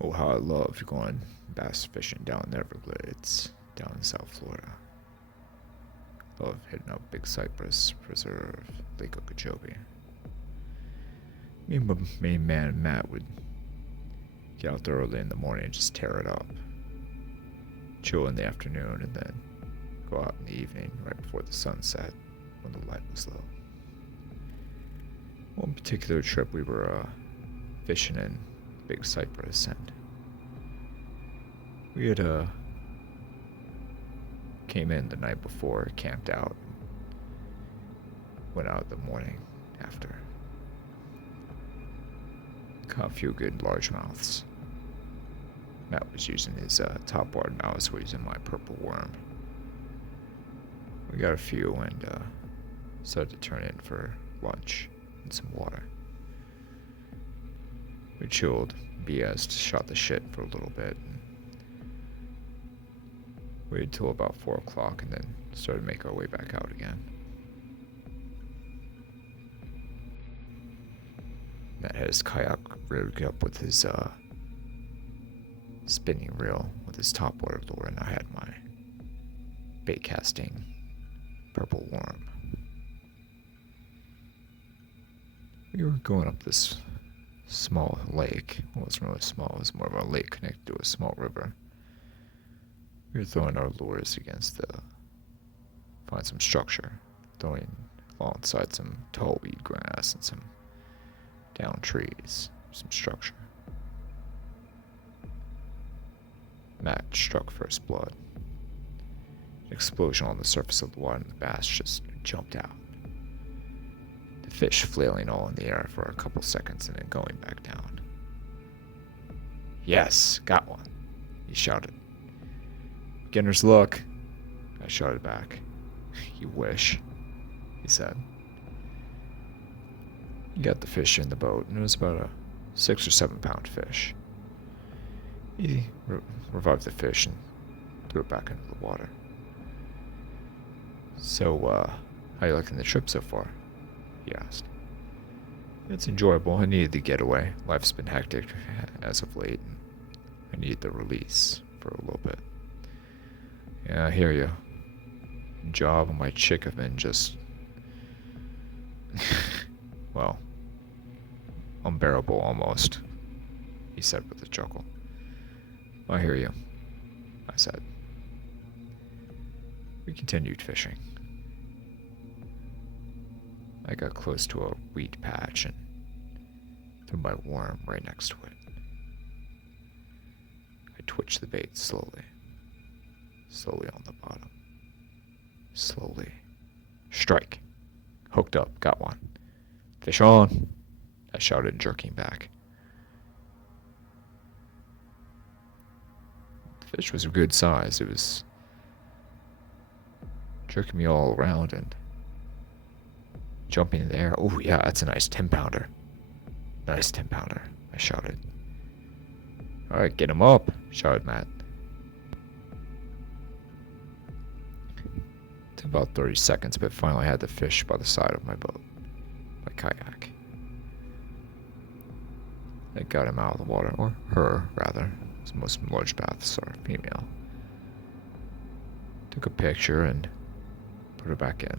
Oh, how I love going bass fishing down in the Everglades, down in South Florida. Love hitting up Big Cypress Preserve, Lake Okeechobee. Me and my main man Matt would get out there early in the morning and just tear it up. Chill in the afternoon and then go out in the evening right before the sun set when the light was low. One particular trip we were fishing in Big Cypress and we had came in the night before, camped out, went out the morning after. Caught a few good largemouths. Matt was using his top water, and I was using my purple worm. We got a few and started to turn in for lunch and some water. We chilled, BS'd, shot the shit for a little bit. Waited till about 4 o'clock and then started to make our way back out again. Matt had his kayak rigged up with his spinning reel with his topwater lure, and I had my bait casting purple worm. We were going up this small lake. Well, it wasn't really small, it was more of a lake connected to a small river. We were throwing our lures against find some structure, throwing alongside some tall weed grass and some down trees, some structure. Matt struck first blood. An explosion on the surface of the water and the bass just jumped out. The fish flailing all in the air for a couple seconds and then going back down. Yes, got one, he shouted. Beginner's luck, I shouted back. You wish, he said. He got the fish in the boat, and it was about a 6 or 7 pound fish. He revived the fish and threw it back into the water. So, how you liking the trip so far? He asked. It's enjoyable. I needed the getaway. Life's been hectic as of late, and I needed the release for a little bit. Yeah, I hear you. Job and my chick have been just... well, unbearable almost, he said with a chuckle. I hear you, I said. We continued fishing. I got close to a weed patch and threw my worm right next to it. I twitched the bait slowly on the bottom. Slowly. Strike. Hooked up, got one. Fish on, I shouted, jerking back. The fish was a good size. It was jerking me all around and jumping in the air. Oh yeah, that's a nice 10-pounder. Nice 10-pounder, I shouted. Alright, get him up, shouted Matt. Took about 30 seconds, but finally had the fish by the side of my boat, my kayak. I got him out of the water, or her, rather, as most largemouths are female. Took a picture and put her back in.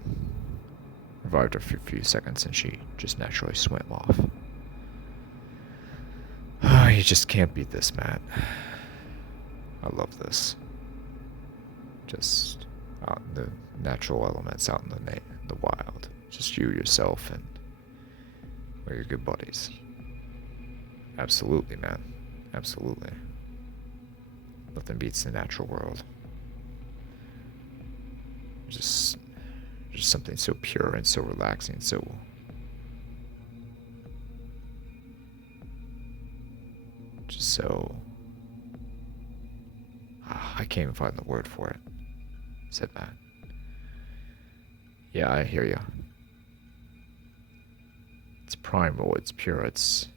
Revived her for a few seconds and she just naturally swam off. You just can't beat this, Matt. I love this. Just out in the natural elements, out in the wild. Just you, yourself, and we're your good buddies. Absolutely, man. Absolutely. Nothing beats the natural world. Just something so pure and so relaxing, so just so I can't even find the word for it, said Matt. Yeah, I hear you. It's primal, it's pure, there's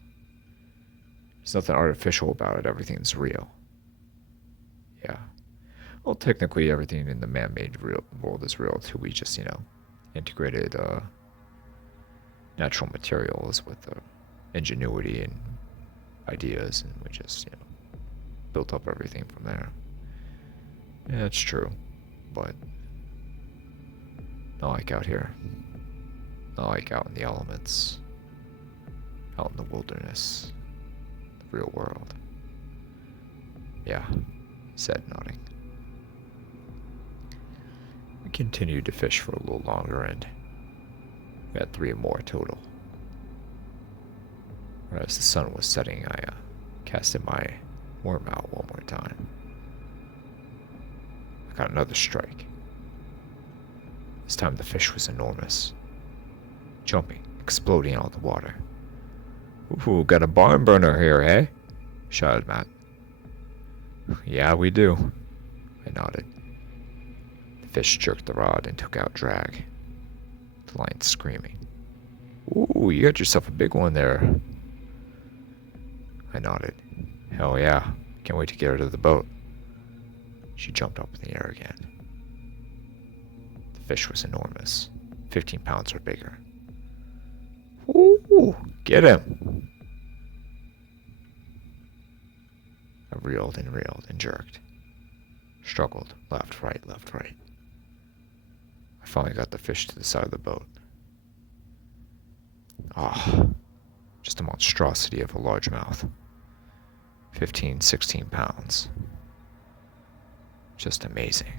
nothing artificial about it, everything's real. Yeah. Well, technically everything in the man-made real world is real too. We just, integrated natural materials with ingenuity and ideas, and we just, built up everything from there. Yeah, it's true, but not like out here. Not like out in the elements, out in the wilderness, the real world. Yeah, said, nodding. We continued to fish for a little longer, and we had 3 more total. As the sun was setting, I casted my worm out one more time. I got another strike. This time the fish was enormous, jumping, exploding out of the water. "Ooh, got a barn burner here, eh?" shouted Matt. "Yeah, we do," I nodded. The fish jerked the rod and took out drag, the line screaming. "Ooh, you got yourself a big one there." I nodded. "Hell yeah, can't wait to get her to the boat." She jumped up in the air again. The fish was enormous, 15 pounds or bigger. "Ooh, get him!" I reeled and jerked. Struggled, left, right. I finally got the fish to the side of the boat. Just a monstrosity of a largemouth. 15, 16 pounds. Just amazing.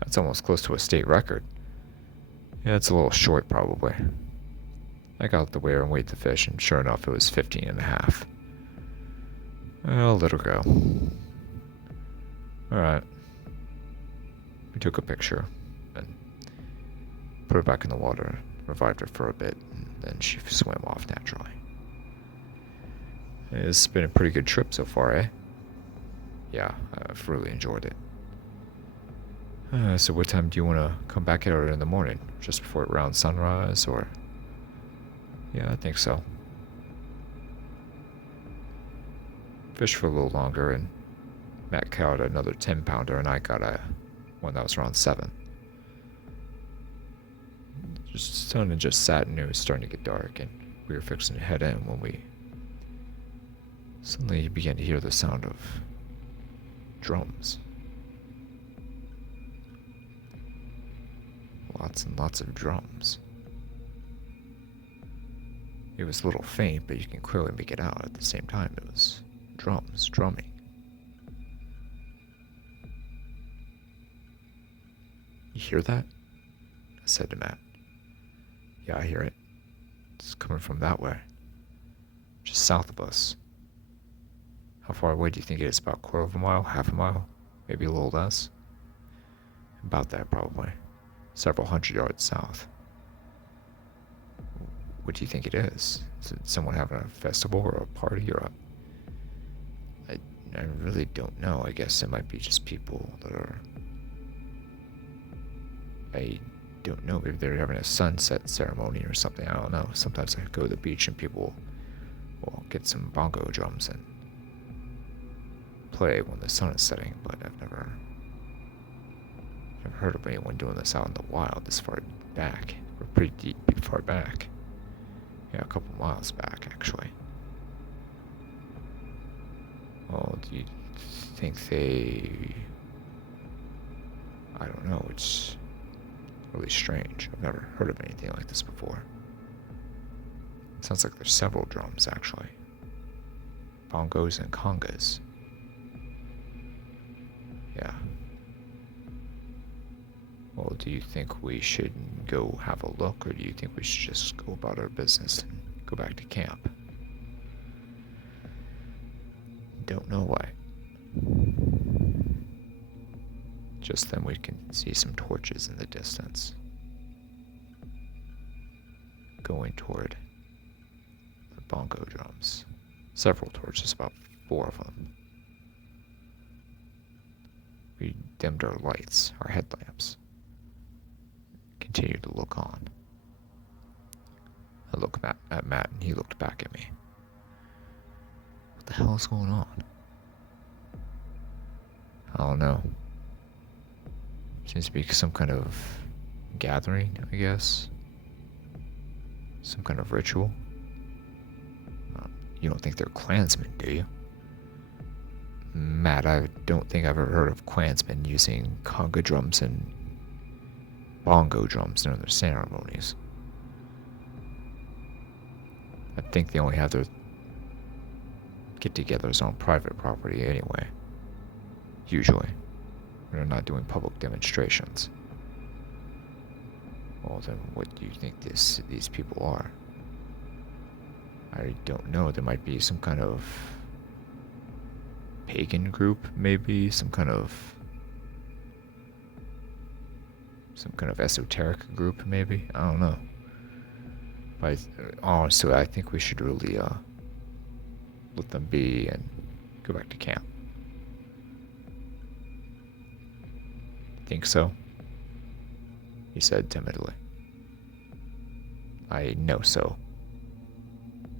That's almost close to a state record. Yeah, it's a little short probably. I got the weigher and weighed the fish, and sure enough it was 15 and a half. I'll let her go. Alright. We took a picture and put her back in the water, revived her for a bit, and then she swam off naturally. It's been a pretty good trip so far, eh? Yeah, I've really enjoyed it. So what time do you want to come back at her in the morning? Just before around sunrise, or? Yeah, I think so. Fished for a little longer, and Matt caught another 10-pounder, and I got one that was around 7. The sun had just sat, and it was starting to get dark, and we were fixing to head in when we suddenly began to hear the sound of drums. Lots and lots of drums. It was a little faint, but you can clearly make it out at the same time. It was drums, drumming. "You hear that?" I said to Matt. "Yeah, I hear it. It's coming from that way. Just south of us." "How far away do you think it is? About a quarter of a mile? Half a mile? Maybe a little less?" "About that, probably. Several hundred yards south." "What do you think it is? Is it someone having a festival or a party or I really don't know. I guess it might be just people that are... I don't know. Maybe they're having a sunset ceremony or something. I don't know. Sometimes I go to the beach and people will get some bongo drums and play when the sun is setting, but I've never heard of anyone doing this out in the wild this far back. We're pretty far back. Yeah, a couple miles back, actually. Well, do you think they... I don't know, it's really strange. I've never heard of anything like this before. It sounds like there's several drums, actually. Bongos and congas. Yeah. Well, do you think we should go have a look, or do you think we should just go about our business and go back to camp? Don't know why. Just then we can see some torches in the distance, going toward the bongo drums. Several torches, about 4 of them. We dimmed our lights, our headlamps. Continued to look on. I looked at Matt, and he looked back at me. What the hell is going on? I don't know. Seems to be some kind of gathering, I guess. Some kind of ritual. You don't think they're Klansmen, do you? Matt, I don't think I've ever heard of Klansmen using conga drums and bongo drums during their ceremonies. I think they only have their get-togethers on private property anyway. Usually. They're not doing public demonstrations. Well, then what do you think these people are? I don't know. There might be some kind of pagan group, maybe some kind of esoteric group, maybe. I don't know. But honestly, I think we should really let them be and go back to camp. Think so? He said timidly. I know so,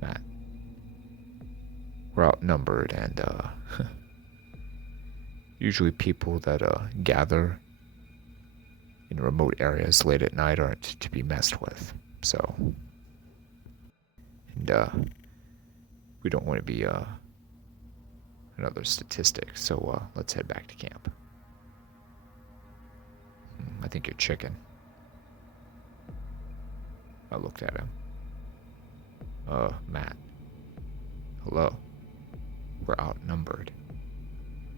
Matt. We're outnumbered, and usually people that gather in remote areas late at night aren't to be messed with. So, and we don't want to be another statistic. So let's head back to camp. I think you're chicken. I looked at him. Matt. Hello. We're outnumbered.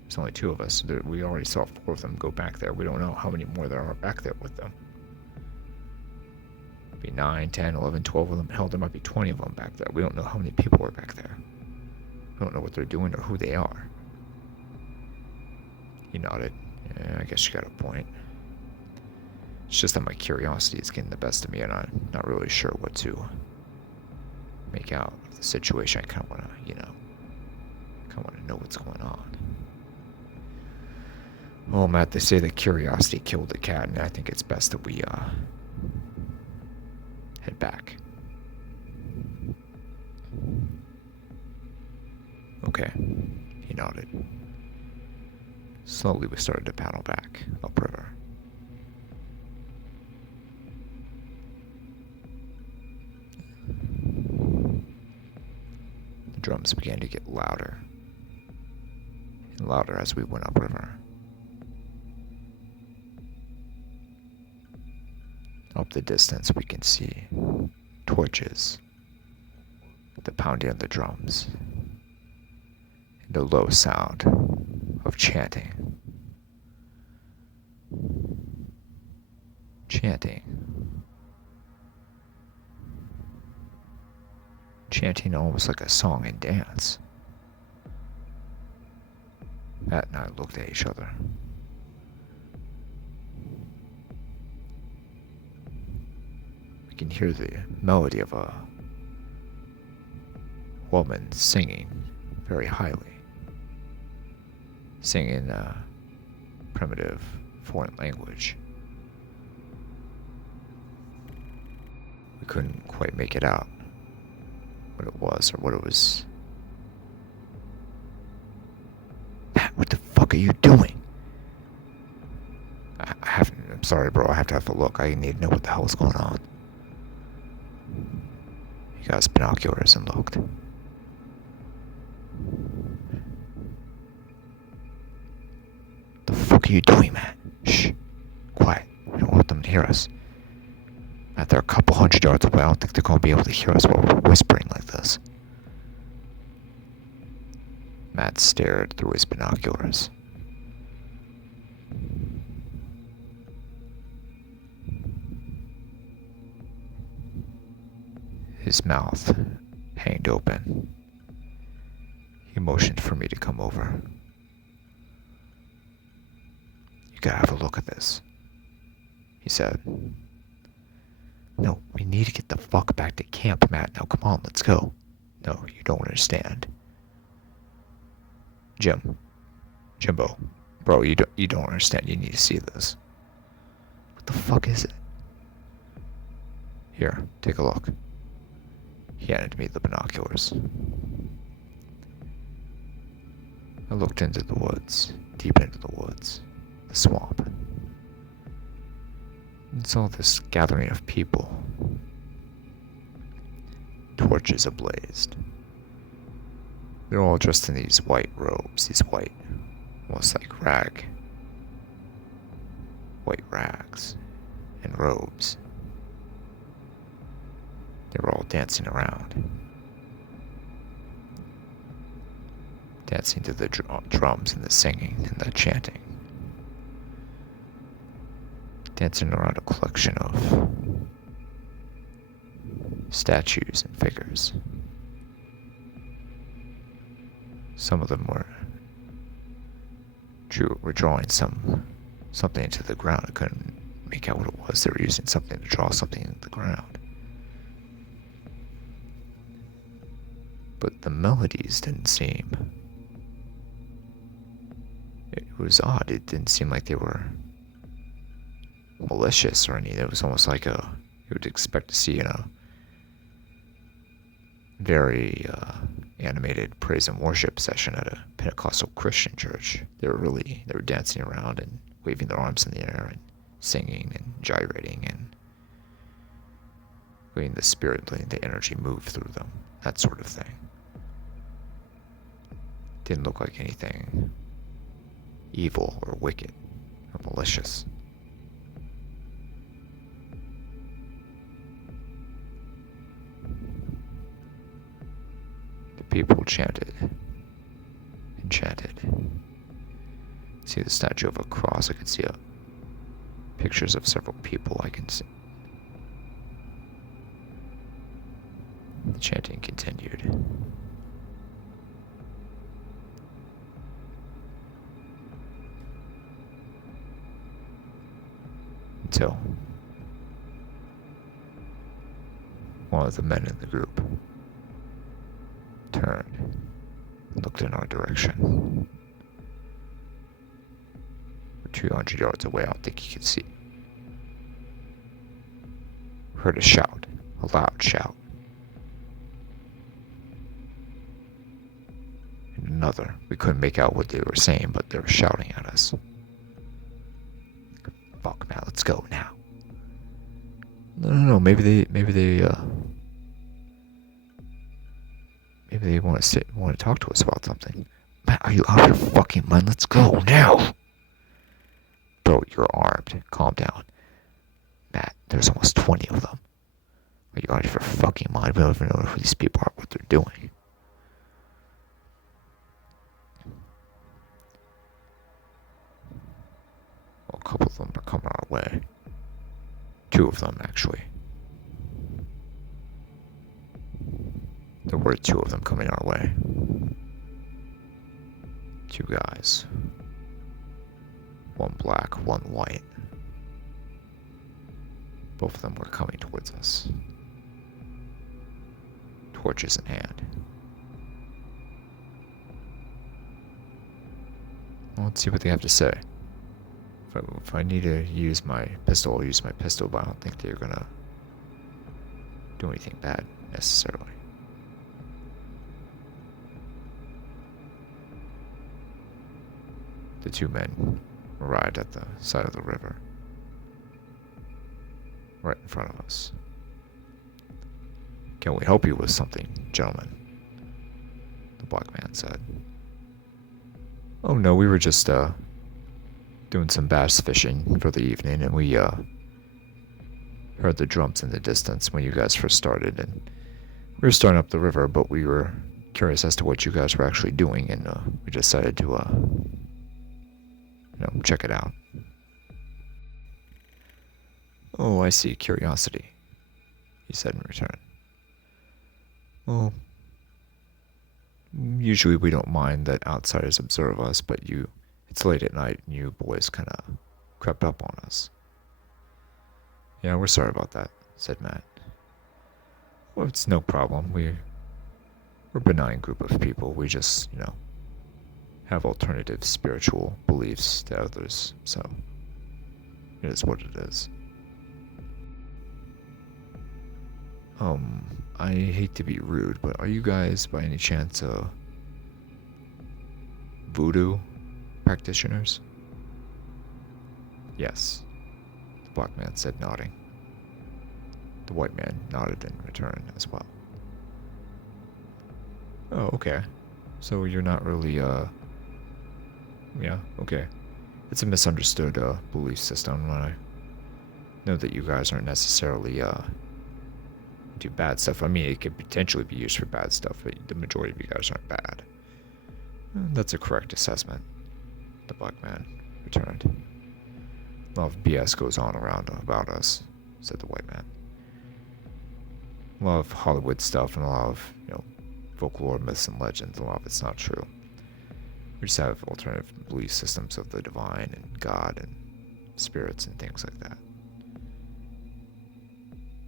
There's only 2 of us. We already saw 4 of them go back there. We don't know how many more there are back there with them. Be 9, 10, 11, 12 of them. Hell, there might be 20 of them back there. We don't know how many people are back there. We don't know what they're doing or who they are. He nodded. Yeah, I guess you got a point. It's just that my curiosity is getting the best of me, and I'm not really sure what to make out of the situation. I kind of want to know what's going on. Well, Matt, they say that curiosity killed the cat, and I think it's best that we head back. Okay, he nodded. Slowly, we started to paddle back upriver. The drums began to get louder and louder as we went upriver. Up the distance, we can see torches, the pounding of the drums, and a low sound of chanting. Chanting almost like a song and dance. Matt and I looked at each other. We can hear the melody of a woman singing very highly. Singing in a primitive foreign language. We couldn't quite make it out what it was or what it was. Matt, what the fuck are you doing? I'm sorry, bro. I have to have a look. I need to know what the hell is going on. He got his binoculars and looked. The fuck are you doing, Matt? Shh. Quiet. We don't want them to hear us. Matt, they're a couple hundred yards away. I don't think they're going to be able to hear us while we're whispering like this. Matt stared through his binoculars. His mouth hanged open. He motioned for me to come over. You gotta have a look at this, he said. No, we need to get the fuck back to camp, Matt. Now come on, let's go. No, you don't understand. Jimbo, bro, you don't understand. You need to see this. What the fuck is it? Here, take a look. He handed me the binoculars. I looked into the woods, deep into the woods, the swamp. And saw this gathering of people. Torches ablazed. They're all dressed in these white robes, these white, almost like white rags and robes. They were all dancing around. Dancing to the drums and the singing and the chanting. Dancing around a collection of statues and figures. Some of them were drawing something into the ground. I couldn't make out what it was. They were using something to draw something into the ground. But the melodies didn't seem... It was odd. It didn't seem like they were malicious or anything. It was almost like you would expect to see in a very animated praise and worship session at a Pentecostal Christian church. They were dancing around and waving their arms in the air and singing and gyrating and letting the spirit, letting the energy move through them, that sort of thing. Didn't look like anything evil or wicked or malicious. The people chanted and chanted. See the statue of a cross. I can see pictures of several people. I can see. The chanting continued. Until one of the men in the group turned and looked in our direction. We're 200 yards away. I don't think he could see. Heard a shout, a loud shout. And another. We couldn't make out what they were saying, but they were shouting at us. Fuck, man, let's go now. No. Maybe they want to talk to us about something. Matt, are you out of your fucking mind? Let's go now. Bro, you're armed. Calm down. Matt, there's almost 20 of them. Are you out of your fucking mind? We don't even know who these people are, what they're doing. Well, a couple of them are coming our way. 2 of them, actually. There were 2 of them coming our way. 2 guys. 1 black, 1 white. Both of them were coming towards us. Torches in hand. Well, let's see what they have to say. If I need to use my pistol, I'll use my pistol, but I don't think they're gonna do anything bad, necessarily. The 2 men arrived at the side of the river, right in front of us. Can we help you with something, gentlemen? The black man said. Oh no, we were just doing some bass fishing for the evening, and we heard the drums in the distance when you guys first started, and we were starting up the river, but we were curious as to what you guys were actually doing, and we decided to check it out. Oh, I see. Curiosity, he said in return. Well, usually we don't mind that outsiders observe us, but it's late at night and you boys kind of crept up on us. Yeah, we're sorry about that, said Matt. Well, it's no problem. We're a benign group of people. We just, have alternative spiritual beliefs to others, so it is what it is. I hate to be rude, but are you guys by any chance voodoo practitioners? Yes, the black man said, nodding. The white man nodded in return as well. Oh, okay. So you're not really, yeah, okay. It's a misunderstood, belief system. When I know that you guys aren't necessarily, do bad stuff. I mean, it could potentially be used for bad stuff, but the majority of you guys aren't bad. That's a correct assessment. The black man returned. A lot of BS goes on around about us, said the white man. A lot of Hollywood stuff and a lot of, folklore, myths, and legends. A lot of it's not true. We just have alternative belief systems of the divine and God and spirits and things like that.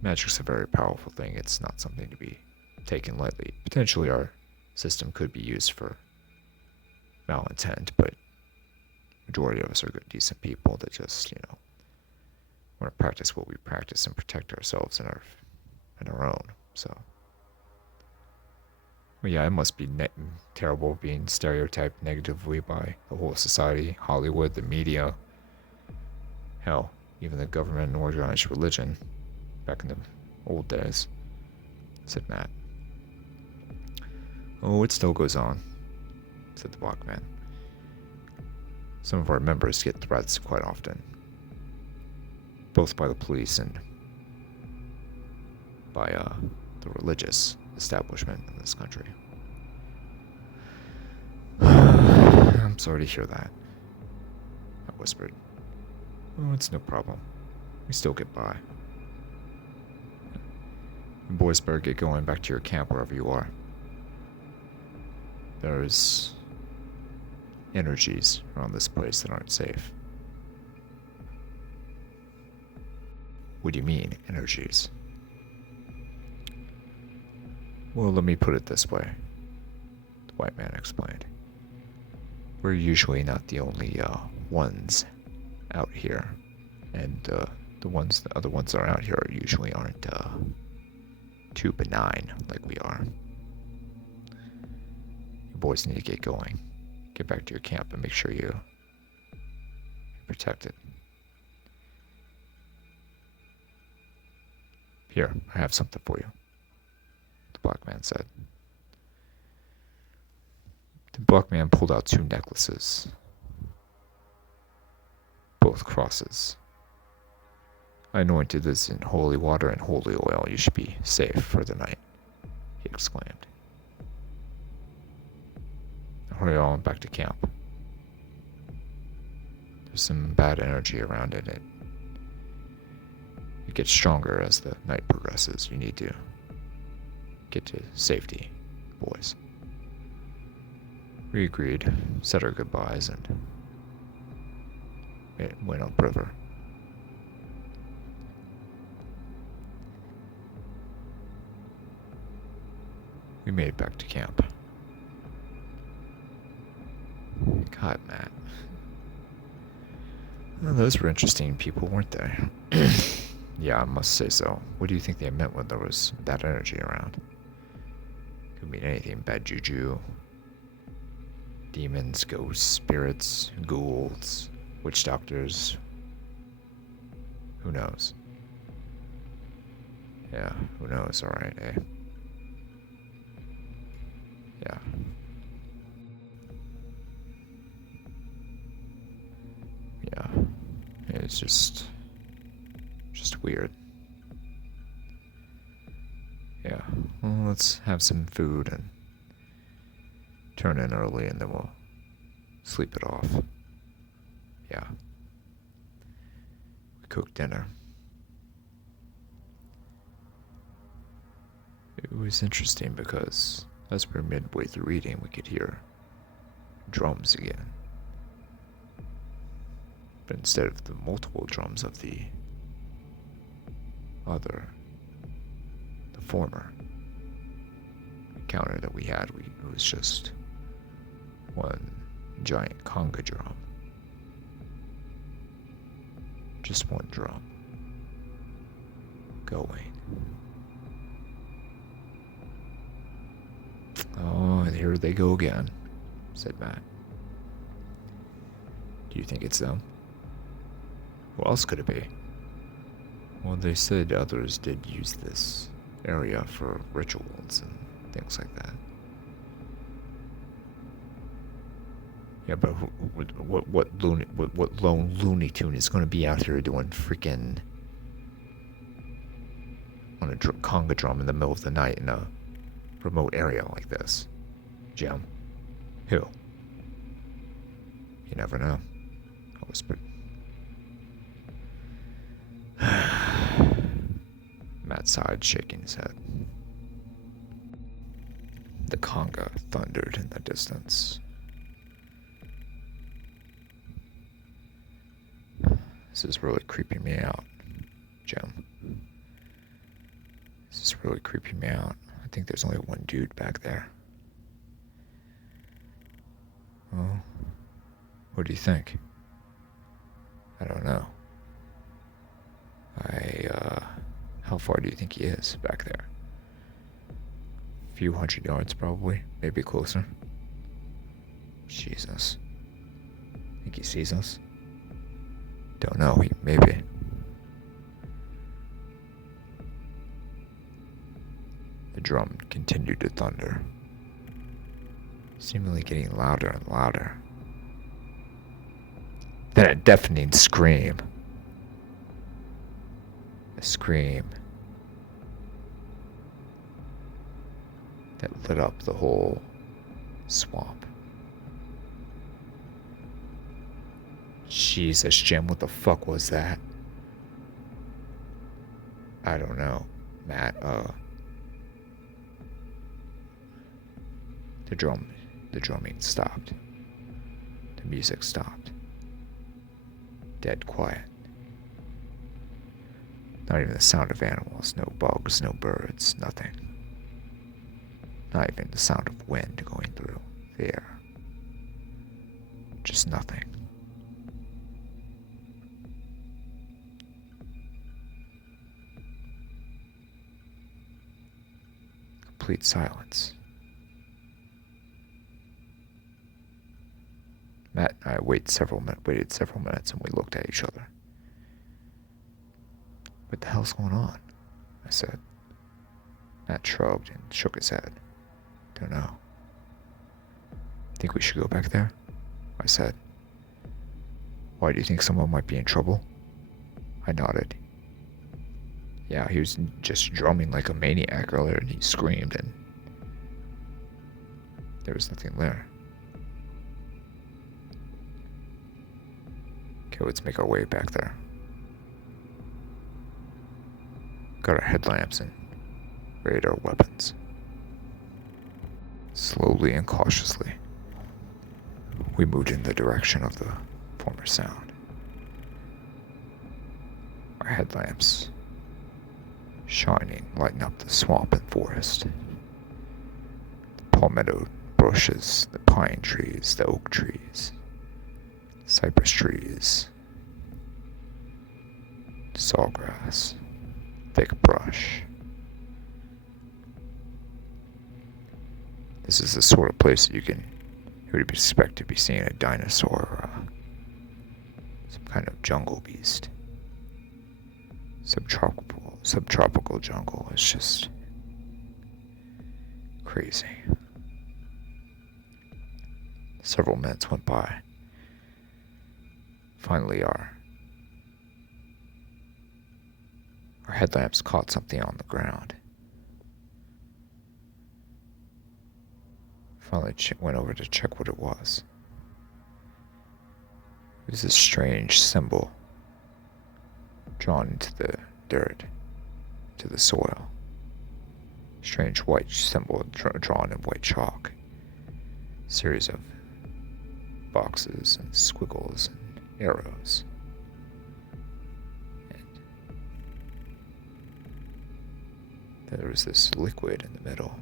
Magic's a very powerful thing. It's not something to be taken lightly. Potentially our system could be used for malintent, but majority of us are good, decent people that just, want to practice what we practice and protect ourselves and our own. So, well, yeah, it must be terrible being stereotyped negatively by the whole society, Hollywood, the media, hell, even the government and organized religion back in the old days, said Matt. Oh, it still goes on, said the black man. Some of our members get threats quite often, both by the police and by the religious establishment in this country. I'm sorry to hear that, I whispered. Oh, it's no problem. We still get by. You boys better get going back to your camp wherever you are. There's energies around this place that aren't safe. What do you mean, energies? Well, let me put it this way, the white man explained. We're usually not the only ones out here, and the other ones that are out here usually aren't too benign like we are. You boys need to get going. Get back to your camp and make sure you're protected. Here, I have something for you, the black man said. The black man pulled out 2 necklaces, both crosses. I anointed this in holy water and holy oil. You should be safe for the night, he exclaimed. Hurry on back to camp. There's some bad energy around it. It gets stronger as the night progresses. You need to get to safety, boys. We agreed, said our goodbyes, and went upriver. We made it back to camp. God, Matt. Well, those were interesting people, weren't they? Yeah, I must say so. What do you think they meant when there was that energy around? Could mean anything. Bad juju, demons, ghosts, spirits, ghouls, witch doctors. Who knows? Yeah, who knows, alright, eh? Yeah. Yeah. It's just weird. Yeah. Well, let's have some food and turn in early and then we'll sleep it off. Yeah. We cooked dinner. It was interesting because as we were midway through eating, we could hear drums again. But instead of the multiple drums of the former encounter that we had, it was just one giant conga drum. Just one drum. Going. Oh, and here they go again, said Matt. Do you think it's them? Who else could it be? Well, they said others did use this area for rituals and things like that. Yeah, but what lone Looney Tune is going to be out here doing freaking on a conga drum in the middle of the night in a remote area like this? Jim? Who? You never know. I whispered. Matt sighed, shaking his head. The conga thundered in the distance. This is really creeping me out, Jim. This is really creeping me out. I think there's only one dude back there. Well, what do you think? I don't know. How far do you think he is back there? A few hundred yards probably, maybe closer. Jesus. Think he sees us? Don't know, maybe. The drum continued to thunder, seemingly getting louder and louder. Then a deafening scream. A scream that lit up the whole swamp. Jesus, Jim, what the fuck was that? I don't know, Matt. The drumming stopped. The music stopped. Dead quiet. Not even the sound of animals, no bugs, no birds, nothing. Not even the sound of wind going through the air. Just nothing. Complete silence. Matt and I waited several minutes and we looked at each other. What the hell's going on? I said. Matt shrugged and shook his head. Don't know. Think we should go back there? I said. Why, do you think someone might be in trouble? I nodded. Yeah, he was just drumming like a maniac earlier and he screamed and there was nothing there. Okay, let's make our way back there. Got our headlamps and readied our weapons. Slowly and cautiously, we moved in the direction of the former sound. Our headlamps shining, lighting up the swamp and forest. The palmetto bushes, the pine trees, the oak trees, cypress trees, sawgrass, thick brush. This is the sort of place that you would expect to be seeing a dinosaur or some kind of jungle beast. Subtropical jungle is just crazy. Several minutes went by. Finally, our headlamps caught something on the ground. Finally went over to check what it was. It was this strange symbol drawn into the dirt, to the soil. Strange white symbol drawn in white chalk. Series of boxes and squiggles and arrows. And there was this liquid in the middle.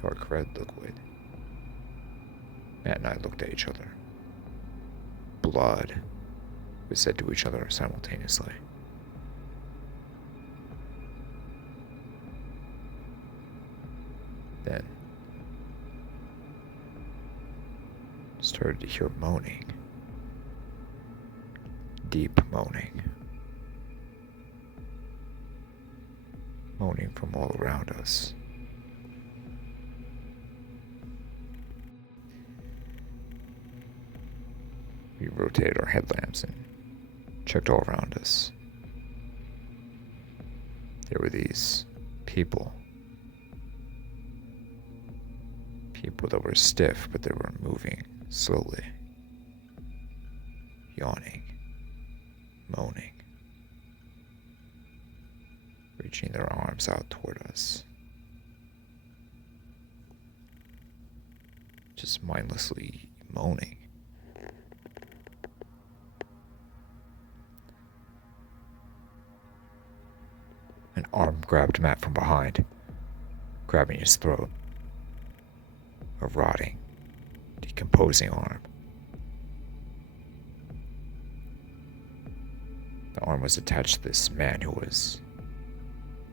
Dark red liquid. Matt and I looked at each other. Blood, we said to each other simultaneously. Then started to hear moaning. Deep moaning. Moaning from all around us. We rotated our headlamps and checked all around us. There were these people. People that were stiff, but they were moving slowly. Yawning. Moaning. Reaching their arms out toward us. Just mindlessly moaning. An arm grabbed Matt from behind, grabbing his throat. A rotting, decomposing arm. The arm was attached to this man who was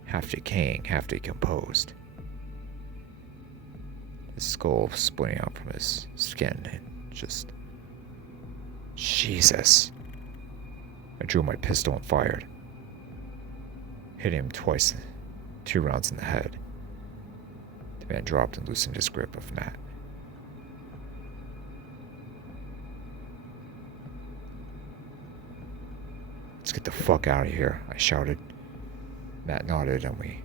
half decaying, half decomposed. His skull splitting out from his skin and just... Jesus. I drew my pistol and fired. Hit him twice, 2 rounds in the head. The man dropped and loosened his grip of Matt. Let's get the fuck out of here, I shouted. Matt nodded and we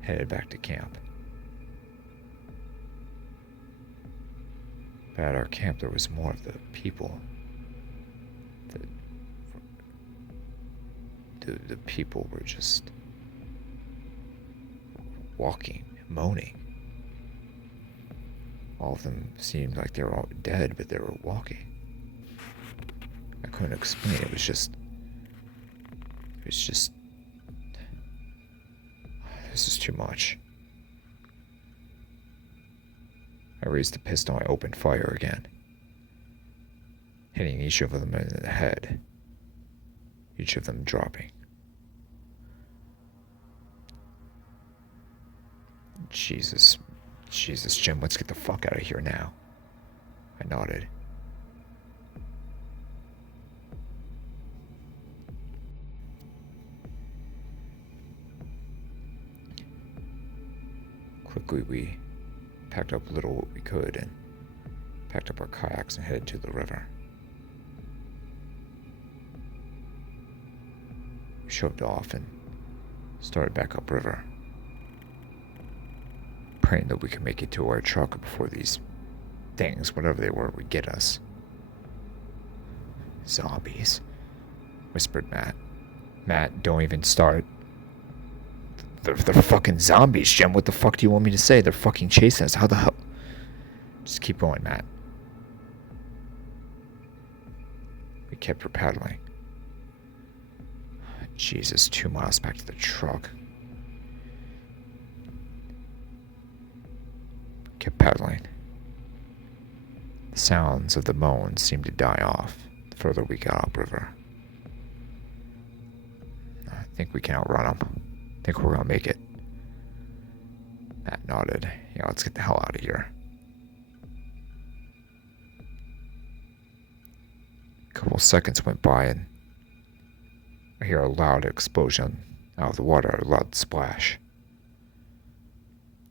headed back to camp. But at our camp there was more of the people. The people were just walking, moaning. All of them seemed like they were all dead, but they were walking. I couldn't explain it. It was just... This is too much. I raised the pistol and I opened fire again, hitting each of them in the head, each of them dropping. Jesus, Jim, let's get the fuck out of here now. I nodded. Quickly, we packed up little what we could and packed up our kayaks and headed to the river. We shoved off and started back upriver, praying that we could make it to our truck before these things, whatever they were, would get us. Zombies, whispered Matt. Matt, don't even start. They're fucking zombies, Jim. What the fuck do you want me to say? They're fucking chasing us. How the hell? Just keep going, Matt. We kept paddling. Jesus, 2 miles back to the truck. Kept paddling. The sounds of the moans seemed to die off the further we got upriver. I think we can outrun them. I think we're gonna make it. Matt nodded. Yeah, let's get the hell out of here. A couple seconds went by and I hear a loud explosion out of the water, a loud splash.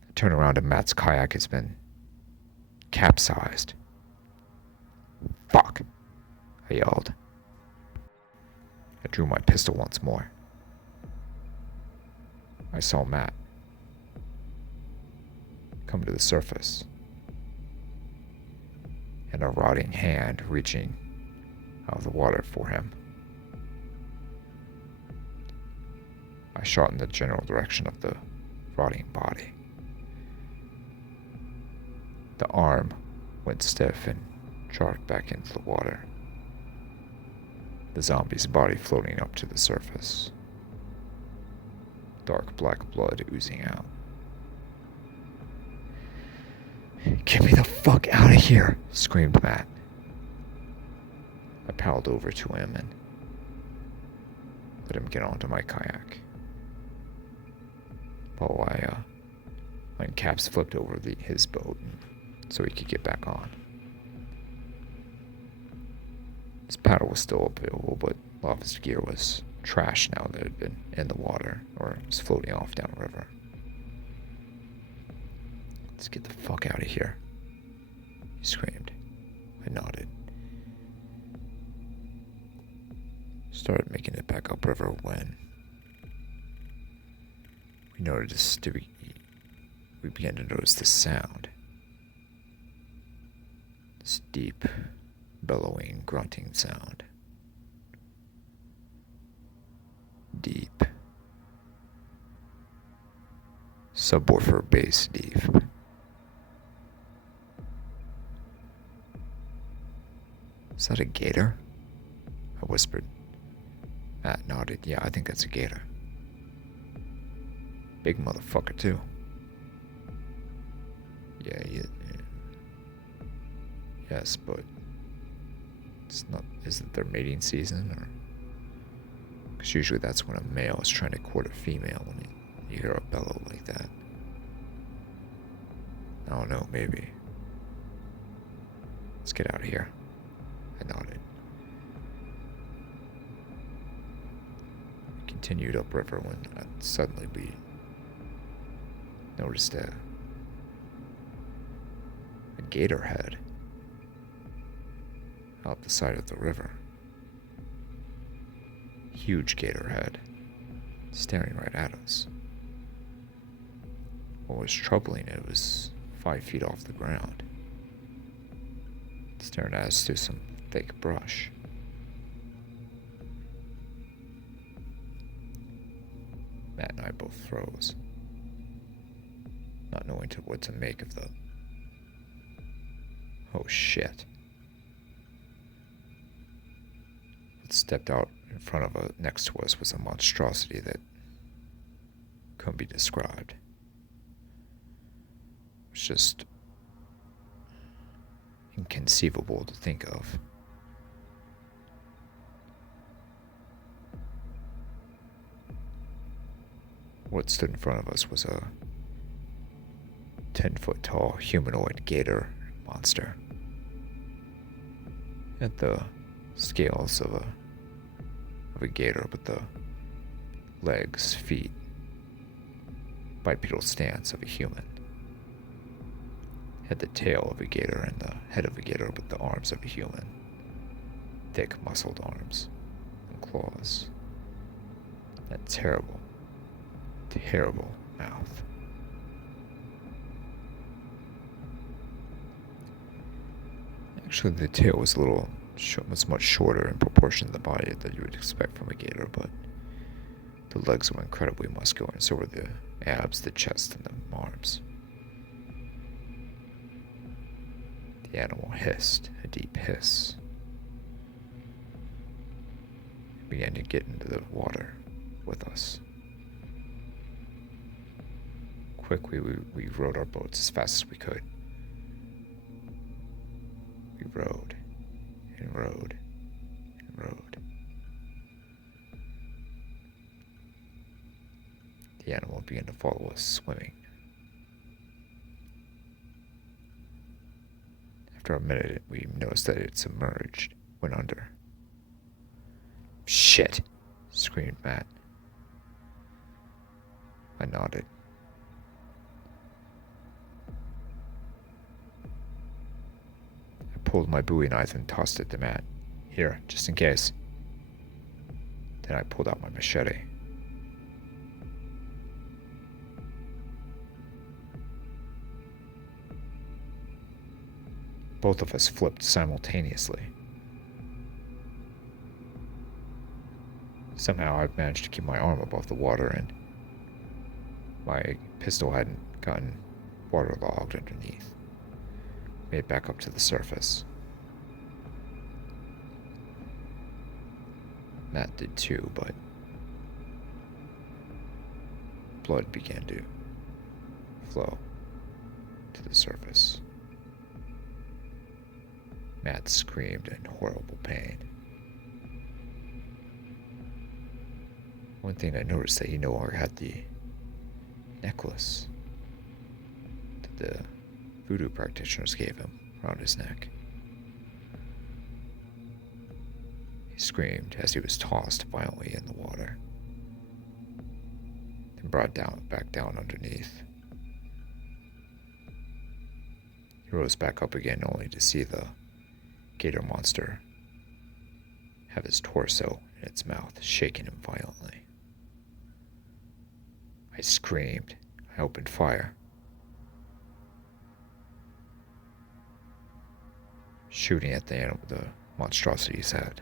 I turn around and Matt's kayak has been capsized. Fuck, I yelled. I drew my pistol once more. I saw Matt come to the surface and a rotting hand reaching out of the water for him. I shot in the general direction of the rotting body. The arm went stiff and charged back into the water, the zombie's body floating up to the surface. Dark black blood oozing out. Get me the fuck out of here, screamed Matt. I paddled over to him and let him get onto my kayak. While my caps flipped over his boat so he could get back on. His paddle was still available, but a lot of his gear was trash now that it had been in the water or was floating off downriver. Let's get the fuck out of here, he screamed. I nodded. started making it back upriver when we began to notice this sound. This deep, bellowing, grunting sound. Deep. Subwoofer bass deep. Is that a gator? I whispered. Matt nodded. Yeah, I think that's a gator. Big motherfucker, too. Yeah. Yes, but it's not. Is it their mating season, or? Because usually that's when a male is trying to court a female when you hear a bellow like that. I don't know, maybe. Let's get out of here. I nodded. We continued upriver when suddenly we noticed a gator head up the side of the river. Huge gator head, staring right at us. What was troubling, it was 5 feet off the ground, staring at us through some thick brush. Matt and I both froze, not knowing what to make of the... Oh shit. What stepped out in front of us, next to us, was a monstrosity that couldn't be described. It was just inconceivable to think of. What stood in front of us was a 10-foot tall humanoid gator monster. At the scales of a gator, but the legs, feet, bipedal stance of a human. Had the tail of a gator and the head of a gator, but the arms of a human. Thick, muscled arms and claws. That terrible, terrible mouth. Actually, the tail was was much shorter in proportion to the body that you would expect from a gator, but the legs were incredibly muscular, and so were the abs, the chest, and the arms. The animal hissed, a deep hiss. It began to get into the water with us. Quickly, we rowed our boats as fast as we could. We rowed and rowed and rowed. The animal began to follow us, swimming. After a minute, we noticed that it submerged, went under. Shit! Screamed Matt. I nodded. I pulled my Bowie knife and tossed it to Matt. Here, just in case. Then I pulled out my machete. Both of us flipped simultaneously. Somehow I managed to keep my arm above the water, and my pistol hadn't gotten waterlogged underneath. Made it back up to the surface. Matt did too, but blood began to flow to the surface. Matt screamed in horrible pain. One thing I noticed that he no longer had the necklace that the voodoo practitioners gave him around his neck. He screamed as he was tossed violently in the water, then brought back down underneath. He rose back up again only to see the gator monster have his torso in its mouth, shaking him violently. I screamed. I opened fire, shooting at the monstrosity's head.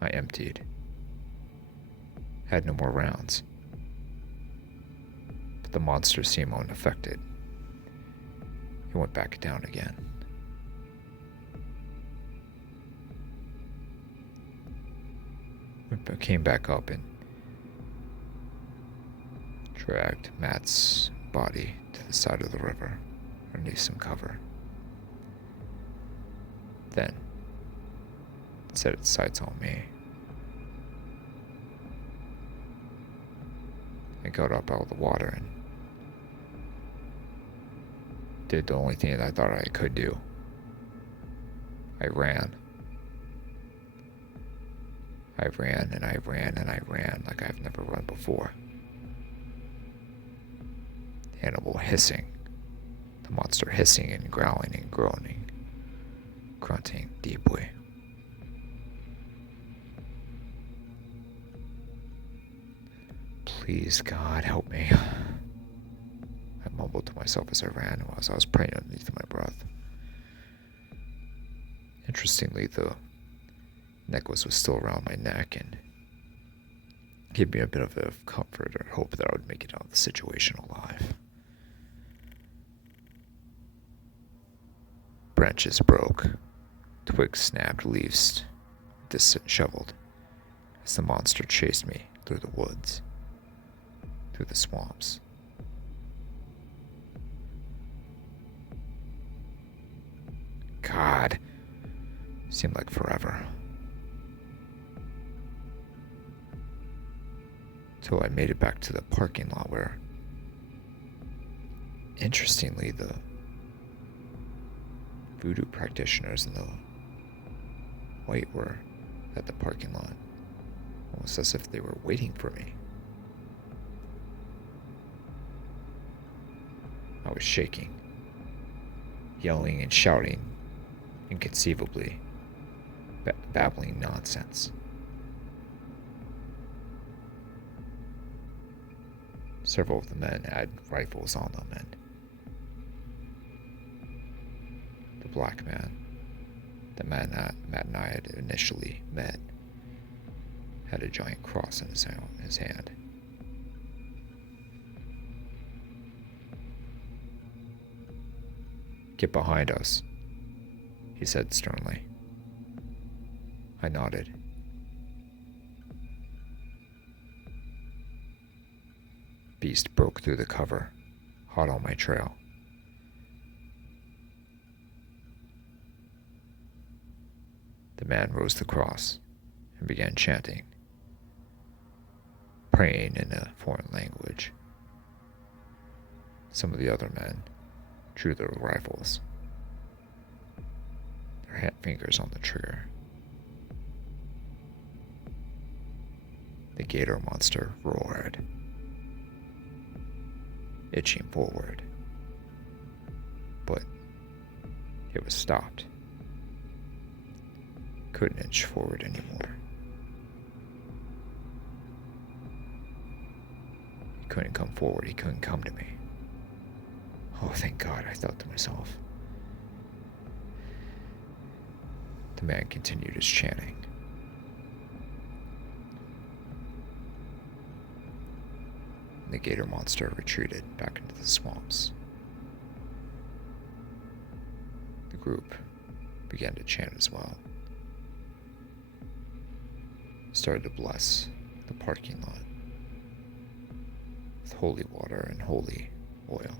I emptied. Had no more rounds. But the monster seemed unaffected. He went back down again. I came back up and dragged Matt's body to the side of the river underneath some cover. Then it set its sights on me. I got up out of the water and did the only thing that I thought I could do. I ran. I ran and I ran and I ran like I've never run before. The animal hissing. The monster hissing and growling and groaning. Grunting deeply. Please, God, help me. I mumbled to myself as I ran, as I was praying underneath my breath. Interestingly, the necklace was still around my neck and gave me a bit of a comfort or hope that I would make it out of the situation alive. Branches broke, twigs snapped, leaves disheveled as the monster chased me through the woods, through the swamps. God, seemed like forever. Till I made it back to the parking lot where, interestingly, the voodoo practitioners and the white were at the parking lot, almost as if they were waiting for me. I was shaking, yelling and shouting inconceivably, babbling nonsense. Several of the men had rifles on them, and the black man, the man that Matt and I had initially met, had a giant cross in his hand. "Get behind us," he said sternly. I nodded. Beast broke through the cover, hot on my trail. The man rose the cross and began chanting, praying in a foreign language. Some of the other men drew their rifles, their fingers on the trigger. The gator monster roared, itching forward, but it was stopped. Couldn't inch forward anymore. He couldn't come forward. He couldn't come to me. Oh, thank God, I thought to myself. The man continued his chanting. The gator monster retreated back into the swamps. The group began to chant as well. Started to bless the parking lot with holy water and holy oil.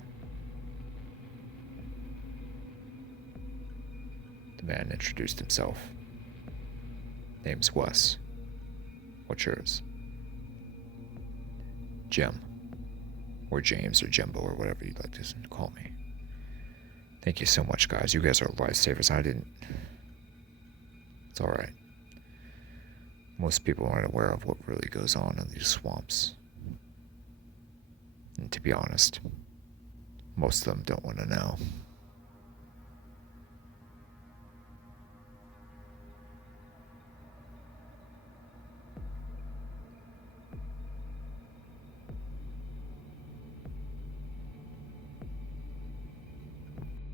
The man introduced himself. Name's Wes. What's yours? Jim. Or James or Jimbo or whatever you'd like to call me. Thank you so much, guys. You guys are lifesavers. It's alright. Most people aren't aware of what really goes on in these swamps. And to be honest, most of them don't want to know.